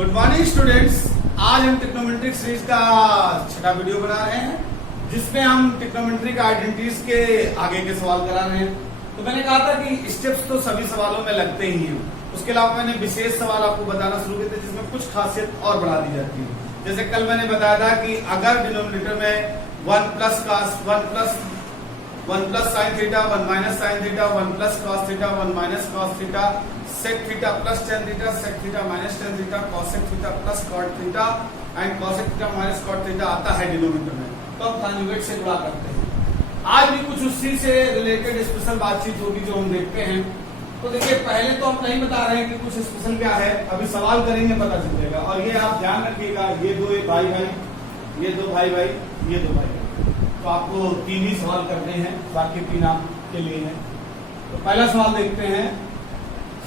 Good morning students. आज हम trigonometric series का छठा वीडियो बना रहे हैं जिसमें हम ट्रिग्नोमेट्रिक आइडेंटिटीज के आगे के सवाल करा रहे हैं। तो मैंने कहा था कि स्टेप्स तो सभी सवालों में लगते ही हैं, उसके अलावा मैंने विशेष सवाल आपको बताना शुरू किए थे जिसमें कुछ खासियत और बढ़ा दी जाती है। जैसे कल मैंने बताया था कि अगर डिनोमिनेटर में 1 plus sign theta 1 minus sine theta 1 plus cos theta 1 minus cos theta sec theta plus tan theta sec theta minus tan theta cosec theta plus cot theta and cosec theta minus cot theta आता है denominator में, तो हम conjugate से गुणा करते हैं। आज भी कुछ उसी से रिलेटेड स्पेशल बातचीत होगी जो हम देखते हैं। तो देखिए, पहले तो हम नहीं बता रहे हैं कि कुछ स्पेशल क्या है, अभी सवाल करेंगे पता चलेगा। और ये आप ध्यान रखिएगा, ये दो भाई भाई, ये दो भाई भाई, ये दो भाई भाई, तो आपको तीन ही सवाल करने हैं, बाकी तीन आपके लिए हैं। तो पहला सवाल देखते हैं,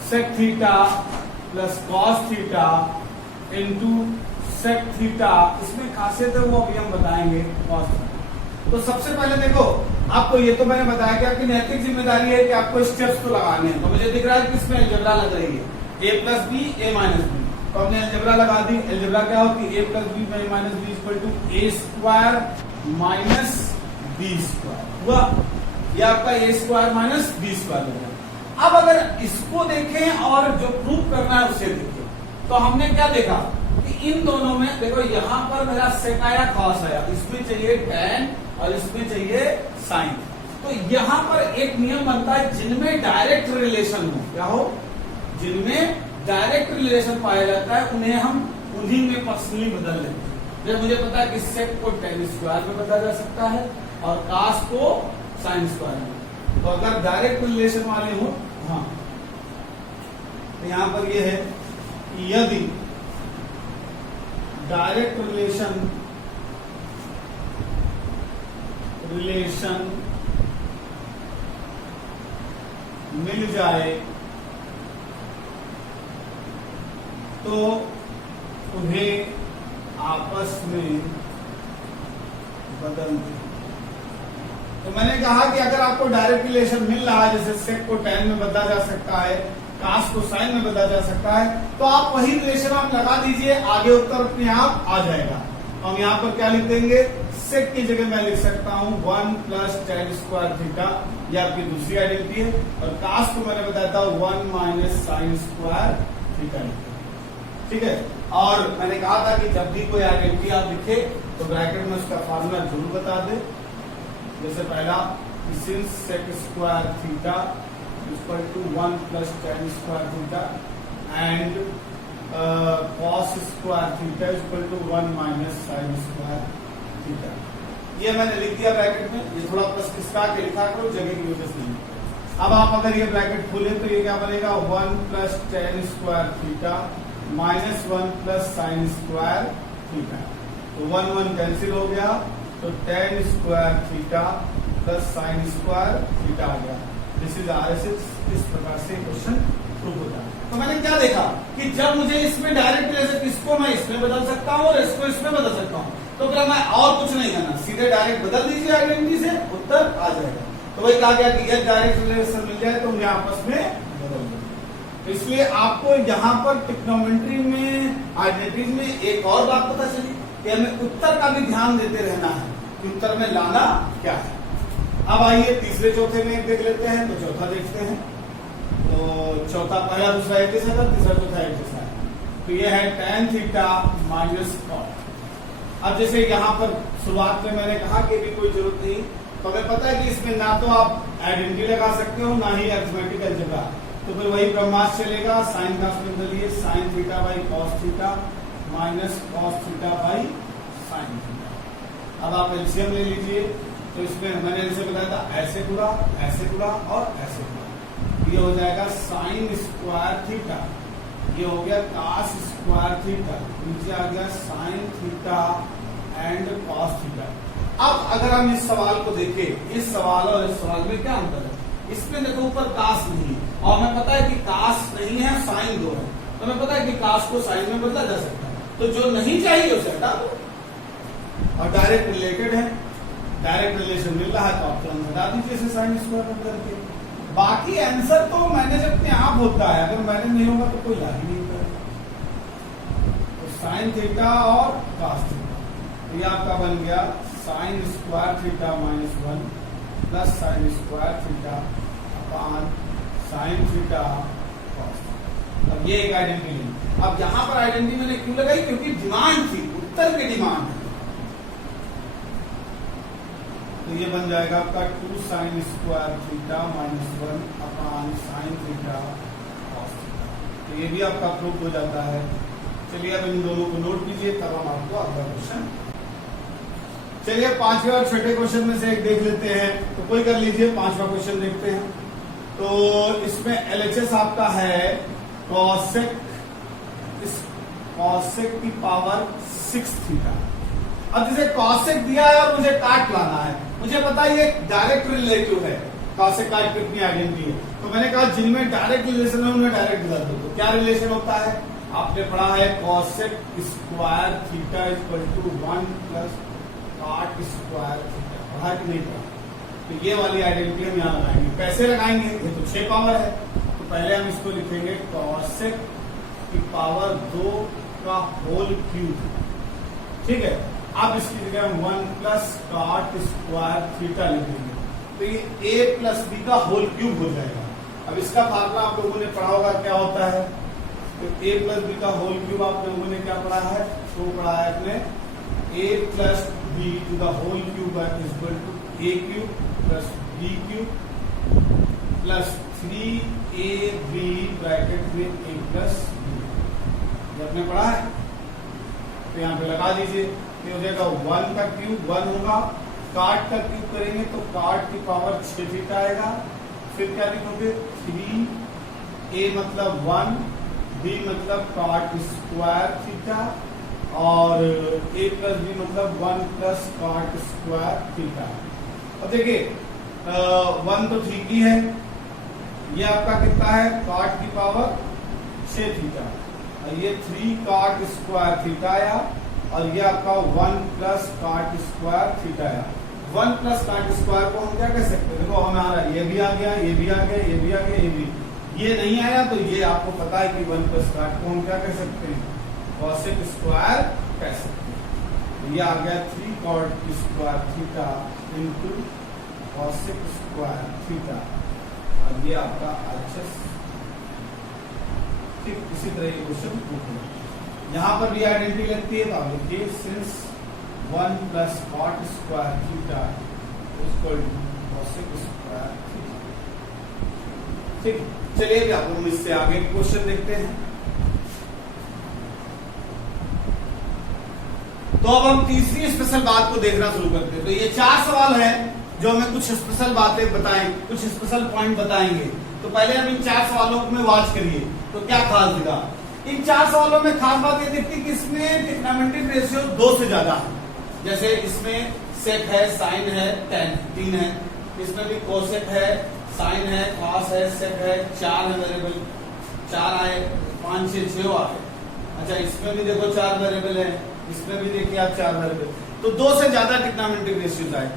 sec theta plus cos theta into sec theta, इसमें खासियत है वो अभी हम बताएंगे। कॉस थीटा तो सबसे पहले देखो, आपको ये तो मैंने बताया कि आपकी नैतिक जिम्मेदारी है कि आपको स्टेप्स तो लगाने हैं। तो मुझे दिख रहा है कि इसमें अलजेब्रा लग रही है, a plus b a minus b, तो हमने अलजेब्रा लगा दी। अलजेब्रा क्या होती है, a plus b minus b equal to a square minus b square हुआ, यह आपका a square minus b square हो गया। अब अगर इसको देखें और जो प्रूव करना है उसे देखें, तो हमने क्या देखा कि इन दोनों में देखो, यहां पर मेरा सेक आया कॉस आया, इसमें चाहिए टैन और इसमें चाहिए साइन। तो यहां पर एक नियम बनता है जिनमें डायरेक्ट रिलेशन हो, क्या हो, जिनमें डायरेक्ट रिलेशन पाया जाता है उन्हें हम उन्हीं में पर्सनली बदल लेते हैं। जब मुझे पता है कि सेक को टैन स्क्वायर में बदला जा सकता है और कॉस को साइन स्क्वायर में, तो अगर डायरेक्ट रिलेशन वाले हो, हाँ, तो यहां पर ये है कि यदि डायरेक्ट रिलेशन मिल जाए तो उन्हें आपस में बदल दे। तो मैंने कहा कि अगर आपको डायरेक्ट रिलेशन मिल रहा है, जैसे सेक को टैन में बदला जा सकता है, कॉस को साइन में बदला जा सकता है, तो आप वही रिलेशन आप लगा दीजिए, आगे उत्तर अपने आप आ जाएगा। तो हम यहाँ पर क्या लिख देंगे, सेक की जगह मैं लिख सकता हूँ 1 प्लस टैन स्क्वायर थीटा, ये आपकी दूसरी आइडेंटिटी है। और कॉस को मैंने बताया था 1 माइनस साइन स्क्वायर थीटा, ठीक है। और मैंने कहा था कि जब भी कोई आइडेंटिटी आप लिखे तो ब्रैकेट में उसका फॉर्मूला जरूर बता दे। जैसे पहला, since sec square theta equal to 1 plus tan square theta and cos square theta equal to 1 minus sin square theta, ये मैंने लिख दिया ब्रैकेट में। ये थोड़ा प्लस किसका के लिखा करो, जगह की वजह से नहीं। अब आप अगर ये ब्रैकेट खोले तो ये क्या बनेगा, 1 plus tan square theta minus 1 plus sine square theta, तो 1 कैंसिल हो गया, तो tan square theta plus sine square theta आ गया। This is RSS। इस प्रकार से क्वेश्चन प्रूव होता है। तो मैंने क्या देखा कि जब मुझे इसमें डायरेक्ट रिलेशन, इसको मैं इसमें बदल सकता हूँ और इसको इसमें बदल सकता हूँ, तो फिर मैं और कुछ नहीं करना, सीधे डायरेक्ट बदल दीजिए आइडेंटिटी से, उत्तर आ जाएगा। तो वही कहा गया कि यदि डायरेक्ट रिलेशन मिल जाए तो उन्हें आपस में बदल दो। तो इसलिए आपको यहाँ पर ट्रिग्नोमेट्री में आइडेंटिटीज में एक और बात पता चली कि हमें उत्तर का भी ध्यान देते रहना है कि उत्तर में लाना क्या है। अब आइए तीसरे चौथे में देख लेते हैं। तो चौथा देखते हैं, तो चौथा पहला दूसरा एक जैसा था, तीसरा चौथा एक जैसा है। तो ये है टैन थीटा माइनस कॉट। अब जैसे यहाँ पर शुरुआत में मैंने कहा कि भी कोई जरूरत नहीं, तो हमें पता है कि इसमें ना तो आप आइडेंटिटी लगा सकते हो ना ही अरिथमेटिक अलजेब्रा, तो फिर वही ब्रह्मास्त्र चलेगा। साइन का उसमें बदलिए, sine theta by cos theta minus cos theta by sine theta. अब आप एलसीएम ले लीजिए, तो इसमें मैंने जैसे बताया था ऐसे पूरा और ऐसे पूरा, ये हो जाएगा साइन स्क्वायर थीटा, ये हो गया कॉस स्क्वायर थीटा, नीचे आ गया sine theta and cos theta. अब अगर हम इस सवाल को देखें, इस सवाल और इस सवाल में क्या अंतर है, इसमें देखो ऊपर कॉस नहीं है और हमें पता है कि कॉस नहीं है, साइन 2 है, तो हमें पता है कि कॉस को साइन में बदला जा सकता है, तो जो नहीं चाहिए उसे हटा दो। और डायरेक्ट रिलेटेड है, डायरेक्ट रिलेशन मिल रहा है तो आप तुरंत हटा दीजिए इसे साइन स्क्वायर में करके। बाकी आंसर तो मैनेज अपने आप होता है, अगर मैनेज नहीं होगा तो कोई लाभ ही नहीं होगा। साइन थीटा और कॉस थीटा। तो ये आपका बन गया sign square theta minus 1 plus sine square theta upon sine theta cos. अब ये एक आइडेंटिटी। अब यहां पर आइडेंटिटी मैंने क्यों लगाई? क्योंकि डिमांड थी, उत्तर की डिमांड है। तो ये बन जाएगा आपका 2 sign square theta minus 1 upon sine theta cos theta. तो ये भी आपका प्रूफ हो जाता है। चलिए अब इन दोनों को नोट कीजिए, तब हम आपको अगला क्वेश्चन। चलिए पांचवे और छठे क्वेश्चन में से एक देख लेते हैं। तो कोई कर लीजिए, पांचवा क्वेश्चन देखते हैं। तो इसमें एलएचएस आपका है कॉसेक की पावर 6 थीटा। अब जैसे कॉसेक दिया है और मुझे काट लाना है, मुझे पता है ये डायरेक्ट रिलेटिव है, कॉसेक काट कितनी आइडेंटिटी है। तो मैंने कहा जिनमें डायरेक्ट रिलेशन है उनमें डायरेक्ट बता दो। तो क्या रिलेशन होता है? आपने पढ़ा है cosec square theta equal to 1 plus cot square theta. पढ़ा कि नहीं पढ़ा? तो ये वाली आइडेंटिटी हम यहाँ लगाएंगे। कैसे लगाएंगे? ये तो 6 पावर है, तो पहले हम इसको लिखेंगे कॉसेक की पावर 2 का होल क्यूब। ठीक है, अब इसकी जगह हम 1 प्लस कॉट स्क्वायर थीटा लिखेंगे। तो ये a प्लस बी का होल क्यूब हो जाएगा। अब इसका फार्मूला आप लोगों ने पढ़ा होगा, क्या होता है? तो a प्लस बी का होल क्यूब आप लोगों ने क्या पढ़ा है? तो पढ़ा है अपने a plus b to the whole cube equal to a cube plus b cube plus 3ab bracket में a प्लस b। ये आपने पढ़ा है, तो यहाँ पे लगा दीजिए। हो जाएगा 1 का क्यूब 1 होगा, काट का क्यूब करेंगे तो काट की पावर 6 थीटा आएगा। फिर क्या लिखोगे? 3a मतलब 1, b मतलब काट स्क्वायर थीटा और a प्लस b मतलब 1 प्लस काट स्क्वायर थीटा। अब देखिए 1 तो ठीक ही है, ये आपका कितना है? काट की पावर 6 थीटा और ये 3 काट स्क्वायर थीटा आया और ये आपका 1 प्लस काट स्क्वायर थीटा आया। 1 प्लस काट स्क्वायर को हम क्या कह सकते हैं? देखो हमारा ये भी आ गया, ये भी आ गया, ये भी आ गया, ये भी। ये नहीं आया तो ये आपको पता है कि 1 प्लस काट को हम क्या कह सकते हैं? कॉसेक स्क्वायर कह सकते हैं। तो ये आ गया 3 cot square theta into cosec square theta और ये आपका RHS। ठीक इसी तरह ये क्वेश्चन पूछना। यहाँ पर भी आइडेंटिटी लगती है, तो आप लिखिए since 1 plus cot square theta equal to cosec square theta. ठीक, चलिए अब हम इससे आगे क्वेश्चन देखते हैं। तो अब हम तीसरी स्पेशल बात को देखना शुरू करते हैं। तो ये 4 सवाल है जो हमें कुछ स्पेशल बातें बताएं, कुछ स्पेशल पॉइंट बताएंगे। तो पहले हम इन 4 सवालों में वॉच करिए तो क्या खास दिखा। इन 4 सवालों में खास बात ये दिखती कि इसमें ट्रिग्नोमेट्रिक रेशियो 2 से ज्यादा है। जैसे इसमें सेक है, साइन है, tan 3 है। इसमें भी कोसेक है, साइन है, कॉस है, सेक है, 4 है वेरिएबल, 4 आए, 5 6 आए। अच्छा इसमें भी देखो 4 वेरिएबल है, इसमें भी देखिए आप 4 वेरिएबल। तो 2 से ज्यादा ट्रिग्नोमेट्रिक रेशियोज आए।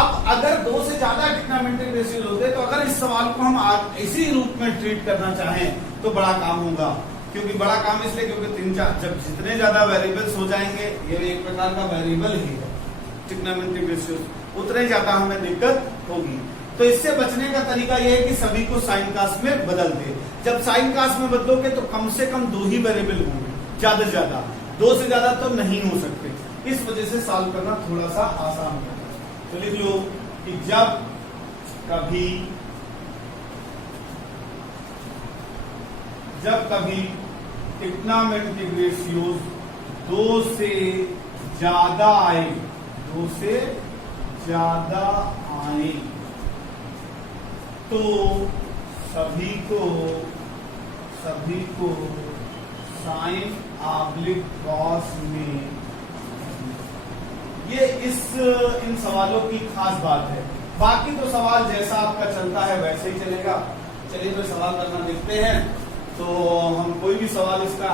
अब अगर 2 से ज्यादा ट्रिग्नोमेट्रिक रेशियोज होते तो अगर इस सवाल को हम इसी रूप में ट्रीट करना चाहें तो बड़ा काम होगा। क्योंकि बड़ा काम इसलिए क्योंकि 3-4 जब जितने ज्यादा वेरिएबल्स हो जाएंगे, ये एक प्रकार का वेरिएबल ही है ट्रिग्नोमेट्रिक रेशियोज, उतने ज्यादा हमें दिक्कत होगी। तो इससे बचने का तरीका यह है कि सभी को साइन कास में बदल दे। जब साइन कास में बदलोगे तो कम से कम 2 ही वेरिएबल होंगे, ज्यादा से ज्यादा 2 से ज्यादा तो नहीं हो सकते। इस वजह से सॉल्व करना थोड़ा सा आसान होता है। तो लिख लो कि जब कभी ट्रिग्नोमेट्रिक रेशियोज 2 से ज्यादा आए, 2 से ज्यादा आए तो सभी को साइन ऑब्लिक कॉस में, ये इन सवालों की खास बात है। बाकी तो सवाल जैसा आपका चलता है वैसे ही चलेगा। चलिए तो सवाल करना देखते हैं। तो हम कोई भी सवाल इसका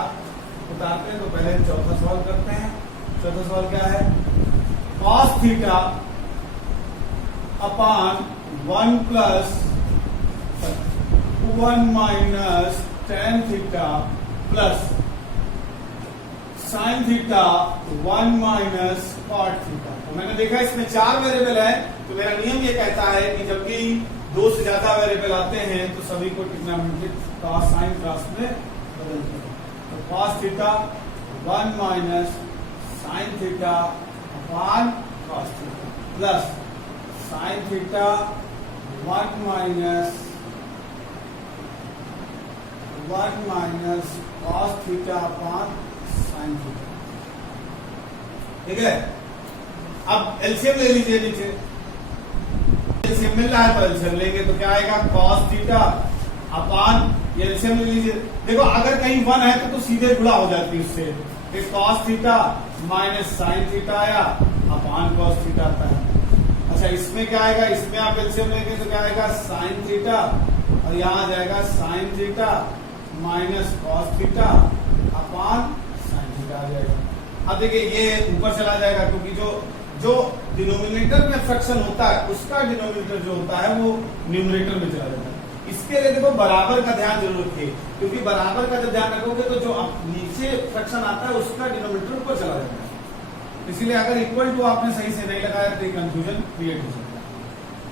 उतारते हैं तो पहले चौथा सवाल करते हैं। चौथा सवाल क्या है? Cos theta upon 1 plus 1 minus tan theta plus sign theta 1 minus cot theta. तो मैंने देखा इसमें 4 वेरिएबल है, तो मेरा नियम ये कहता है कि जब भी 2 से ज्यादा वेरिएबल आते हैं तो सभी को ट्रिग्नोमेट्रिक कॉस साइन क्रॉस में बदलते हैं। तो cos theta 1 minus sine theta upon cos theta plus sign theta 1 minus cos theta upon sine theta. ठीक है, अब एलसीएम ले लीजिए, नीचे एलसीएम मिल रहा है तो एलसीएम लेंगे तो क्या आएगा, कॉस थीटा अपॉन एलसीएम ले लीजिए। देखो अगर कहीं 1 है तो सीधे गुणा हो जाती है उससे, फिर cos theta minus sine theta आया अपॉन कॉस थीटा आता है। अच्छा इसमें क्या आएगा, इसमें आप एलसीएम लेंगे तो क्या आएगा, साइन थीटा और यहाँ आ जाएगा sine theta minus cos theta upon sine theta आ जाएगा। अब देखिए ये ऊपर चला जाएगा क्योंकि जो डिनोमिनेटर में फ्रैक्शन होता है उसका डिनोमिनेटर जो होता है वो न्यूमरेटर में चला जाता है। इसके लिए देखो बराबर का ध्यान जरूर रखिए, क्योंकि बराबर का जब ध्यान रखोगे तो जो नीचे फ्रैक्शन आता है उसका डिनोमिनेटर ऊपर चला जाता है। इसीलिए अगर इक्वल टू आपने सही से नहीं लगाया तो कंफ्यूजन क्रिएट हो सकता है।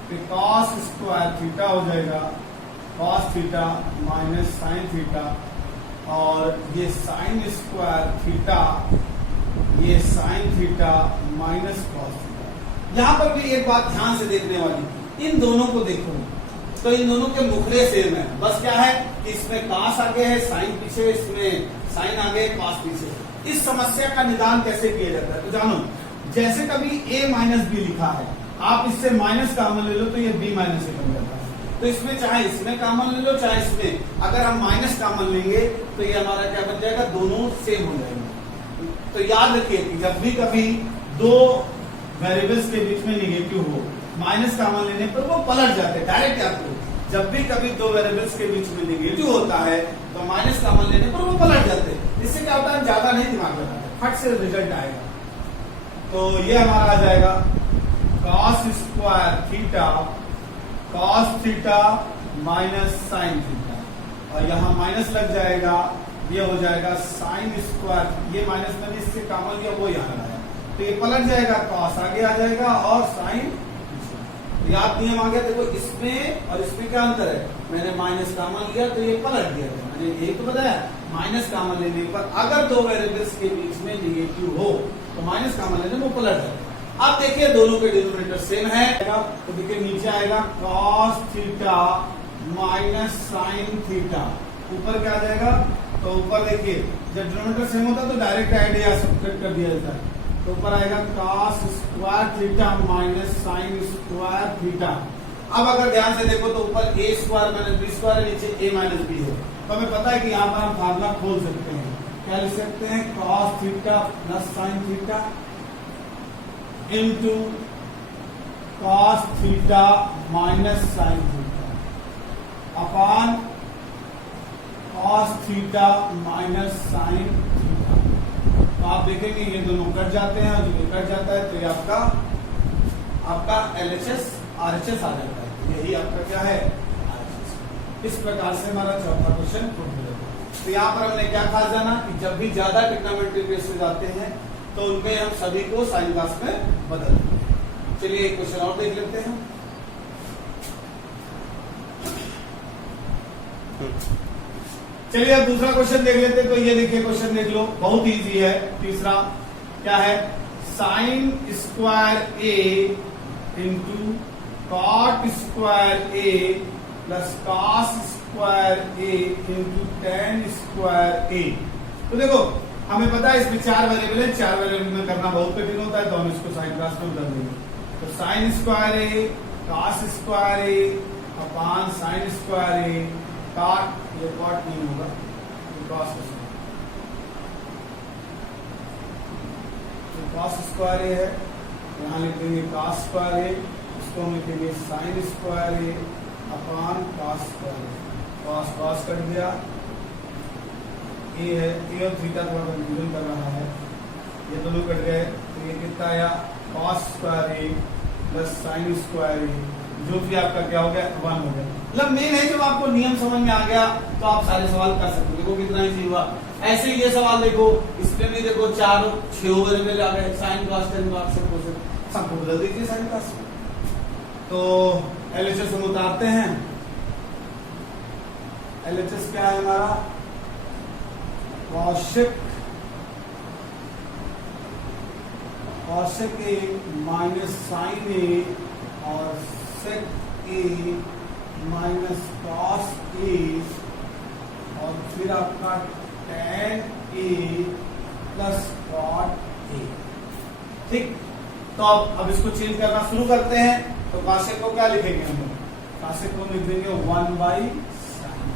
फिर कॉस स्क्वायर थीटा हो जाएगा, cos theta minus sine theta, और ये साइन स्क्वायर थीटा, ये sign theta minus cos theta. यहां पर भी एक बात ध्यान से देखने वाली, इन दोनों को देखो तो इन दोनों के मुखड़े सेम है, बस क्या है कि इसमें कॉस आगे है साइन पीछे, इसमें साइन आगे कॉस पीछे। इस समस्या का निदान कैसे किया जाता है तो जानो, जैसे कभी a माइनस बी लिखा है, आप इससे माइनस कॉमन ले लो तो ये b माइनस से बन जाता है। तो इसमें चाहे इसमें कॉमन ले लो चाहे इसमें, अगर हम माइनस कॉमन लेंगे तो ये हमारा क्या बन जाएगा, दोनों सेम हो जाएंगे। तो याद रखिए कि जब भी कभी 2 वेरिएबल्स के बीच में निगेटिव हो, माइनस कॉमन लेने पर वो पलट जाते हैं डायरेक्ट। आपको जब भी कभी 2 वेरिएबल्स के बीच में निगेटिव होता है तो माइनस कॉमन लेने पर वो पलट जाते हैं। इससे क्या होता है, ज्यादा नहीं दिमाग लगाते, फट से रिजल्ट आएगा। तो ये हमारा आ जाएगा cos square theta cos theta minus sine theta, और यहाँ माइनस लग जाएगा, ये हो जाएगा साइन स्क्वायर, ये माइनस मैंने इससे कॉमन लिया वो यहाँ लगाया तो ये पलट जाएगा, कॉस आगे आ जाएगा और साइन पीछे। याद नियम आ गया। देखो इसमें और इसमें क्या अंतर है, मैंने माइनस कॉमन लिया तो ये पलट गया, मैंने यही तो बताया, माइनस कॉमन लेने पर अगर 2 वेरिएबल्स के बीच में निगेटिव हो तो माइनस कॉमन लेने वो पलट जाएगा। अब देखिए दोनों के डिनोमिनेटर सेम है, तो देखिए नीचे आएगा cos theta minus sine theta, ऊपर क्या आ जाएगा, तो ऊपर देखिए जब डिनोमिनेटर सेम होता है तो डायरेक्ट ऐड या सब्ट्रैक्ट कर दिया जाता है। तो ऊपर आएगा cos square theta minus sin square theta. अब अगर ध्यान से देखो तो ऊपर ए स्क्वायर माइनस बी स्क्वायर है, नीचे ए माइनस बी है, तो हमें पता है कि यहाँ पर हम फार्मूला खोल सकते हैं। क्या लिख सकते हैं, cos theta plus sine theta into cos theta minus sine theta upon cos theta minus sine theta. तो आप देखेंगे ये दोनों कट जाते हैं, और जो कट जाता है तो ये आपका LHS RHS आ जाता है, यही आपका क्या है RHS। इस प्रकार से हमारा चौथा क्वेश्चन पूर्ण हो जाता है। तो यहाँ पर हमने क्या खास जाना कि जब भी ज्यादा ट्रिग्नोमेट्रिक रेशियोज आते हैं तो उनमें हम सभी को साइन क्लास में बदल देते हैं। चलिए एक क्वेश्चन और देख लेते हैं। चलिए अब दूसरा क्वेश्चन देख लेते हैं। तो ये देखिए क्वेश्चन देख लो, बहुत इजी है। तीसरा क्या है, साइन स्क्वायर ए इंटू कॉट स्क्वायर ए प्लस कॉस स्क्वायर ए इंटू टेन स्क्वायर ए। तो देखो हमें पता है इसमें 4 वेरिएबल है, 4 वेरिएबल में करना बहुत कठिन होता है, तो हम इसको साइन क्लास में बदल देंगे। तो साइन स्क्वायर ए कॉस स्क्वायर ए अपॉन साइन स्क्वायर ए, कॉट ये कॉट नहीं होगा तो कॉस स्क्वायर ए है, यहाँ लिखेंगे कॉस स्क्वायर ए, इसको हम लिखेंगे साइन स्क्वायर ए अपॉन कॉस स्क्वायर ए। कॉस कट गया, ए है, ए और थीटा थोड़ा कंफ्यूजन कर रहा है, ये दोनों कट गए तो ये कितना आया, कॉस स्क्वायर ए प्लस साइन स्क्वायर ए, जो कि आपका क्या हो गया 1 हो गया। मतलब मेन है जब आपको नियम समझ में आ गया तो आप सारे सवाल कर सकते हो। देखो कितना इजी हुआ, ऐसे ही ये सवाल देखो, इसमें भी देखो 6 ओवर में आ गए, साइन कॉस टेन कॉस सबको बदल दीजिए साइन कॉस। तो एलएचएस हम उतारते हैं। एलएचएस क्या है हमारा, कौशिक ए माइनस साइन ए और सेक ए माइनस कॉस ए और फिर आपका tan A plus cot A. ठीक, तो अब इसको चेंज करना शुरू करते हैं। तो कौशिक को क्या लिखेंगे हम लोग, कौशिक को लिख देंगे 1 बाई साइन।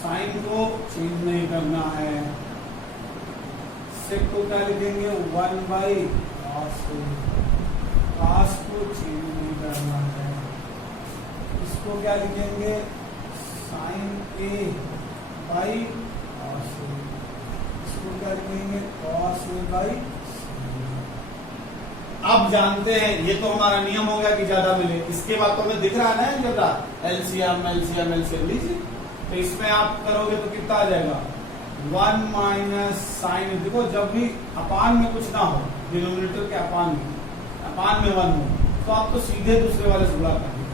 साइन को चेंज नहीं करना है। सेक को क्या लिखेंगे 1 बाई कॉस। कॉस को चेंज नहीं करना है। इसको क्या लिखेंगे साइन ए बाई कॉस। इसको क्या लिखेंगे कॉस ए बाई। अब जानते हैं, ये तो हमारा नियम हो गया कि ज्यादा मिले। इसके बाद तो हमें दिख रहा है ना ज्यादा, एलसीएम लीजिए। तो इसमें आप करोगे तो कितना आ जाएगा 1 माइनस साइन। देखो जब भी अपान में कुछ ना हो, डिनोमिनेटर के अपान में 1 हो, तो आप तो सीधे दूसरे वाले से गुणा कर दीजिए।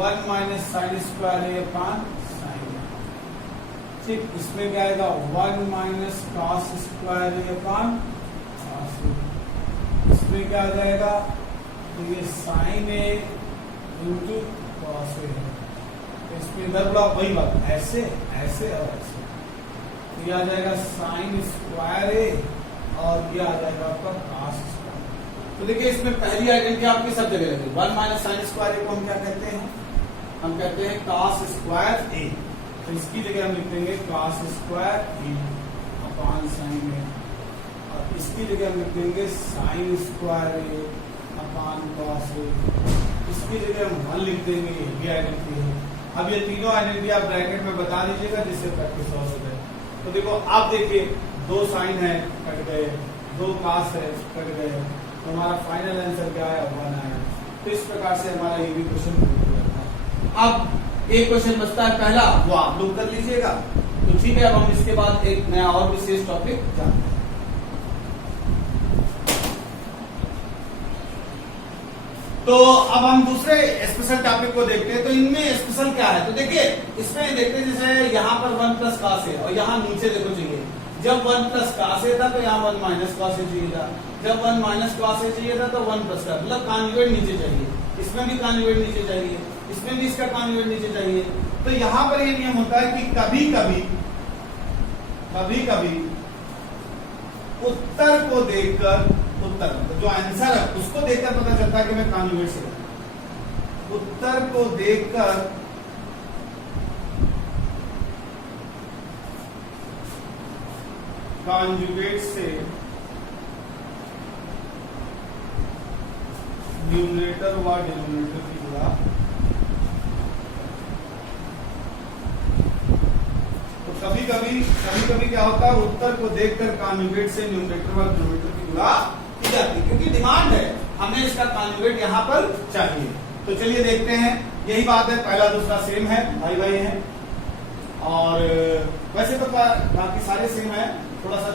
1 माइनस साइन स्क्वायर ए अपान साइन। ठीक, इसमें क्या आएगा 1 माइनस कॉस स्क्वायर ए अपान कॉस। इसमें क्या आ जाएगा, तो ये sign A into cos A है। इसमें इधर ब्लॉक वही बात, ऐसे ऐसे और ऐसे। तो ये आ जाएगा साइन स्क्वायर ए और ये आ जाएगा आपका कॉस स्क्वायर। तो देखिए इसमें पहली आइडेंटिटी आपकी सब जगह लगेगी। 1 माइनस साइन स्क्वायर ए को हम क्या कहते हैं, हम कहते हैं कॉस स्क्वायर ए। तो इसकी जगह हम लिख देंगे कॉस स्क्वायर ए अपॉन साइन ए, और इसकी जगह हम लिख देंगे sine square A upon cos A. इसकी जगह हम 1 लिख देंगे, ये भी आइडेंटिटी है। अब ये तीनों आइडेंटिटी आप ब्रैकेट में बता दीजिएगा जिससे प्रैक्टिस हो सके। तो देखो आप देखिए 2 साइन है कट गए, 2 कॉस है कट गए, तो हमारा फाइनल आंसर क्या है 1 आया। तो इस प्रकार से हमारा ये भी क्वेश्चन पूरा होता है। अब एक क्वेश्चन बचता है पहला, वो आप लोग कर लीजिएगा। तो ठीक है, अब हम इसके बाद एक नया और विशेष टॉपिक जानते हैं। तो अब हम दूसरे स्पेशल टॉपिक को देखते हैं। तो इनमें स्पेशल क्या है, तो देखिए इसमें देखते हैं जैसे यहाँ पर 1 प्लस कॉस है और यहाँ नीचे देखो चाहिए। जब 1 प्लस कॉस है था तो यहाँ 1 माइनस कॉस है चाहिए था। जब 1 माइनस कॉस है चाहिए था तो 1 प्लस का, मतलब कॉन्जुगेट नीचे चाहिए। इसमें भी कॉन्जुगेट नीचे चाहिए, इसमें भी इसका कॉन्जुगेट नीचे चाहिए। तो यहाँ पर ये नियम होता है कि कभी कभी उत्तर को देखकर, उत्तर जो आंसर है उसको देखकर पता चलता है कि मैं कॉन्जुगेट से, उत्तर को देखकर कॉन्जुगेट से न्यूमरेटर व डिनोमिनेटर की गुणा। तो कभी कभी क्या होता है, उत्तर को देखकर कॉन्जुगेट से न्यूमरेटर व डिनोमिनेटर की गुणा की जाती है, क्योंकि डिमांड है हमें इसका कॉन्जुगेट यहाँ पर चाहिए। तो चलिए देखते हैं, यही बात है, पहला दूसरा सेम है, भाई भाई है। और वैसे तो बाकी सारे सेम है, थोड़ा सा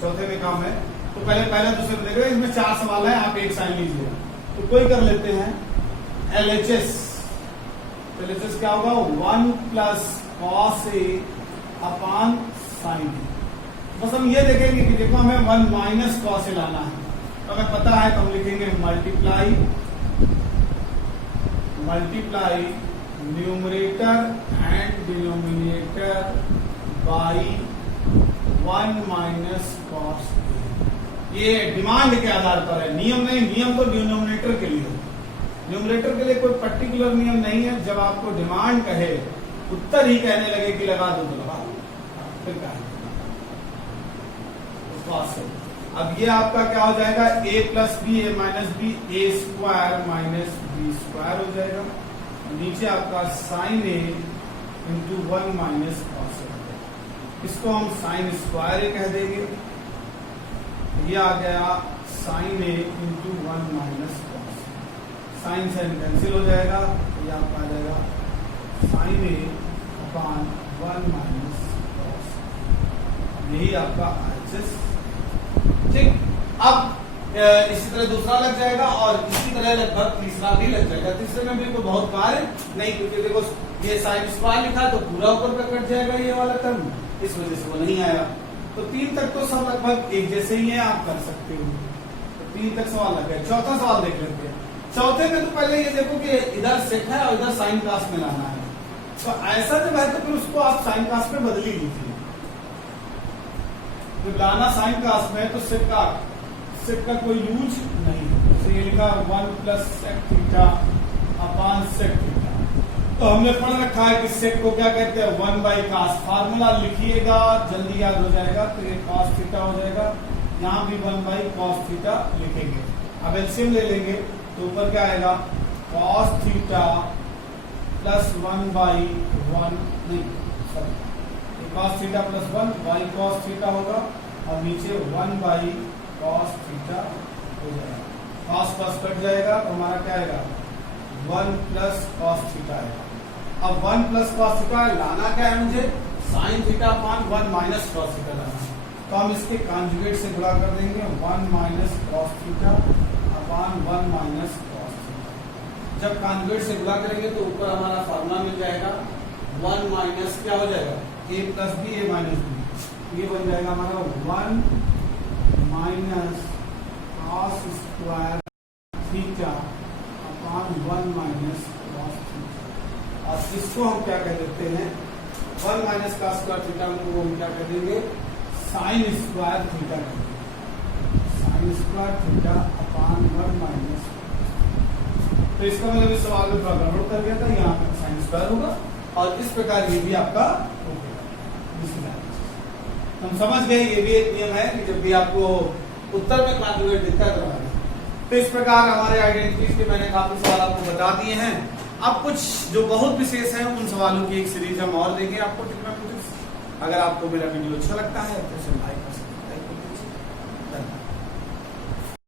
चौथे में काम है। तो पहले दूसरे में देखो, इसमें 4 सवाल है, आप एक साइन लीजिए। तो कोई कर लेते हैं LHS। LHS क्या होगा 1 plus cos A upon sine ए। बस हम ये देखेंगे कि देखो हमें 1 माइनस कॉस ए लाना है, तो हमें पता है तो हम लिखेंगे multiply numerator and denominator by 1 minus cos A. ये डिमांड के आधार पर है, नियम नहीं। नियम तो डिनोमिनेटर के लिए, न्यूमरेटर के लिए कोई पर्टिकुलर नियम नहीं है। जब आपको डिमांड कहे, उत्तर ही कहने लगे कि लगा दो तो लगा दो, फिर क्या है। अब ये आपका क्या हो जाएगा, a plus b a minus b a square minus b square हो जाएगा। नीचे आपका sin A into 1 minus cos A, इसको हम साइन स्क्वायर ए कह देंगे। ये आ गया sine A into 1 minus cos. Sine sine cancel हो जाएगा, ये आपका आ जाएगा sine A upon 1 minus cos, यही आपका RHS। ठीक, अब इसी तरह दूसरा लग जाएगा और इसी तरह लगभग तीसरा भी लग जाएगा। तीसरे में भी कोई बहुत कार्य नहीं, क्योंकि देखो ये साइन स्क्वायर लिखा तो पूरा ऊपर पे कट जाएगा ये वाला टर्म, इस वजह से वो नहीं आया। तो 3 तक तो सब लगभग एक जैसे ही है, आप कर सकते हो। तो 3 तक सवाल लग गया। चौथा सवाल देख लेते हैं। चौथे में तो पहले ये देखो कि इधर सेक है और इधर साइन कास में लाना है, तो ऐसा जब है तो फिर उसको आप साइन कास में बदल ही लीजिए। जब लाना साइन कास में तो सेक का कोई यूज नहीं है, तो ये लिखा 1 plus sec theta upon sec theta. तो हमने पढ़ रखा है कि सेक को क्या कहते हैं, 1 बाई कास। फार्मूला लिखिएगा, जल्दी याद हो जाएगा। तो ये कॉस थीटा हो जाएगा, यहाँ भी 1 बाई कॉस थीटा लिखेंगे। अब एलसीएम ले लेंगे तो ऊपर क्या आएगा, कॉस थीटा प्लस 1 बाई 1, नहीं sorry, cos theta plus 1 by cos theta होगा और नीचे 1 बाई कॉस थीटा हो जाएगा। कॉस कॉस कट जाएगा तो हमारा क्या आएगा, 1 प्लस कॉस थीटा आएगा। अब 1 प्लस कॉस थीटा लाना क्या है मुझे, sine theta upon 1 minus cos theta लाना है। तो हम इसके कॉन्जुगेट से गुणा कर देंगे, 1 minus cos theta upon 1 minus cos theta. जब कॉन्जुगेट से गुणा करेंगे तो ऊपर हमारा फार्मूला मिल जाएगा, 1 माइनस क्या हो जाएगा, a plus b a minus b, ये बन जाएगा हमारा 1 minus cos square theta upon 1 minus cos theta. और इसको हम क्या कह देते हैं, 1 माइनस कॉस स्क्वायर थीटा को हम क्या कह देंगे, साइन स्क्वायर थीटा कह देंगे, sign square theta upon 1 minus. तो इसका मतलब इस सवाल में थोड़ा गड़बड़ कर गया था, यहाँ पे साइन स्क्वायर होगा और इस प्रकार ये भी आपका हो गया। हम समझ गए, ये भी एक नियम है कि जब भी आपको उत्तर में कॉन्जुगेट दिखता है तो इस प्रकार हमारे आइडेंटिटीज के मैंने काफी सवाल आपको बता दिए हैं। अब कुछ जो बहुत विशेष हैं उन सवालों की एक सीरीज हम और देंगे आपको ट्रिग्नोमेट्रिक्स। अगर आपको मेरा वीडियो अच्छा लगता है तो इसे लाइक कर सकते हैं।